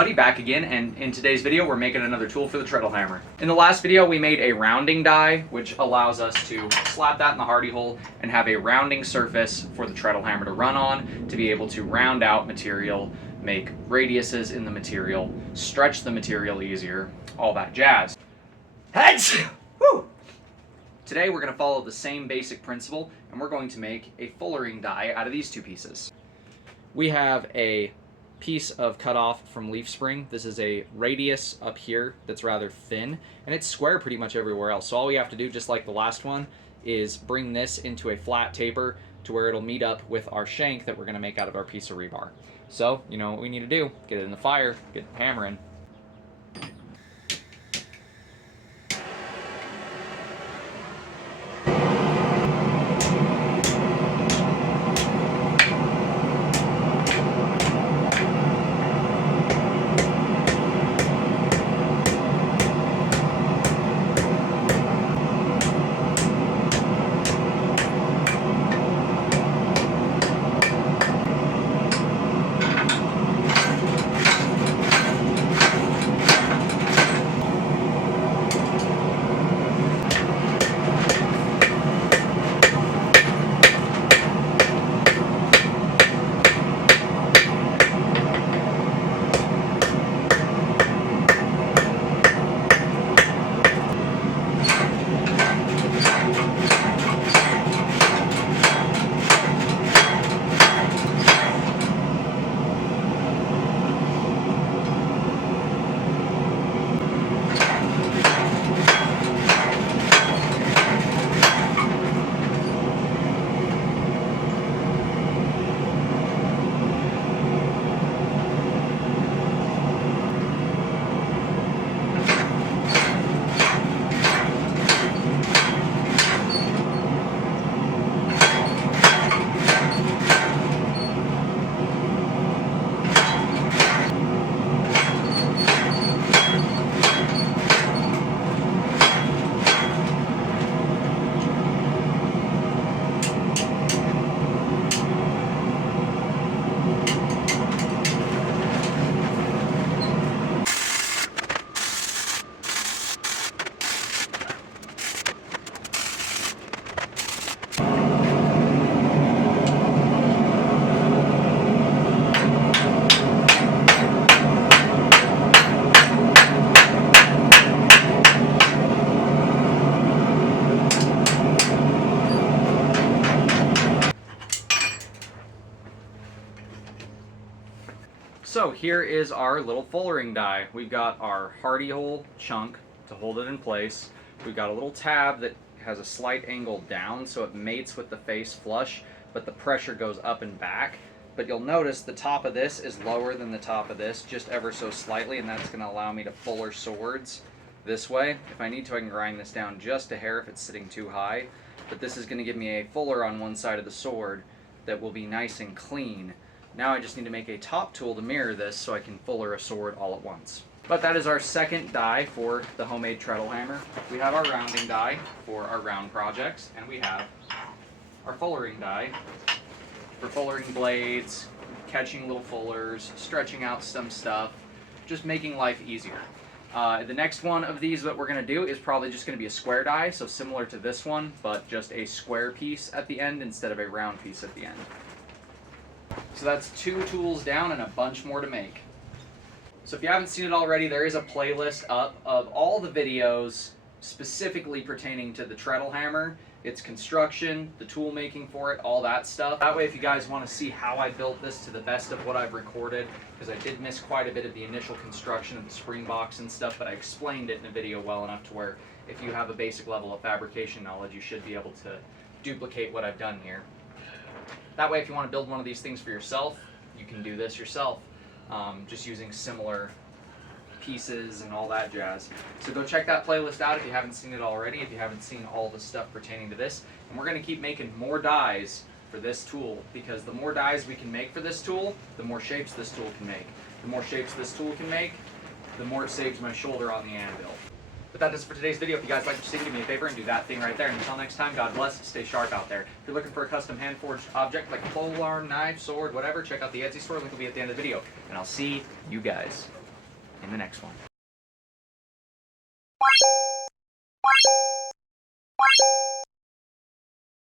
everybody, back again, and in today's video we're making another tool for the Treadle Hammer. In the last video we made a rounding die, which allows us to slap that in the hardy hole and have a rounding surface for the Treadle Hammer to run on, to be able to round out material, make radiuses in the material, stretch the material easier, all that jazz. Heads! Woo! Today we're going to follow the same basic principle, and we're going to make a fullering die out of these two pieces. We have a piece of cut off from leaf spring. This is a radius up here that's rather thin, and it's square pretty much everywhere else. So all we have to do, just like the last one, is bring this into a flat taper to where it'll meet up with our shank that we're going to make out of our piece of rebar. So, you know what we need to do. Get it in the fire, get hammering. So here is our little fullering die. We've got our hardy hole chunk to hold it in place. We've got a little tab that has a slight angle down so it mates with the face flush, but the pressure goes up and back. But you'll notice the top of this is lower than the top of this, just ever so slightly, and that's going to allow me to fuller swords this way. If I need to, I can grind this down just a hair if it's sitting too high. But this is going to give me a fuller on one side of the sword that will be nice and clean. Now I just need to make a top tool to mirror this so I can fuller a sword all at once. But that is our second die for the homemade Treadle Hammer. We have our rounding die for our round projects, and we have our fullering die for fullering blades, catching little fullers, stretching out some stuff, just making life easier. The next one of these that we're going to do is probably just going to be a square die, so similar to this one, but just a square piece at the end instead of a round piece at the end. So that's 2 tools down and a bunch more to make. So if you haven't seen it already, there is a playlist up of all the videos specifically pertaining to the Treadle Hammer, its construction, the tool making for it, all that stuff. That way, if you guys want to see how I built this to the best of what I've recorded, because I did miss quite a bit of the initial construction of the spring box and stuff, but I explained it in a video well enough to where if you have a basic level of fabrication knowledge, you should be able to duplicate what I've done here. That way, if you want to build one of these things for yourself, you can do this yourself, just using similar pieces and all that jazz. So go check that playlist out if you haven't seen it already, if you haven't seen all the stuff pertaining to this. And we're going to keep making more dies for this tool, because the more dies we can make for this tool, the more shapes this tool can make. The more shapes this tool can make, the more it saves my shoulder on the anvil. But that is for today's video. If you guys like what you see, do me a favor and do that thing right there. And until next time, God bless, stay sharp out there. If you're looking for a custom hand-forged object like a pole arm, knife, sword, whatever, check out the Etsy store. Link will be at the end of the video. And I'll see you guys in the next one.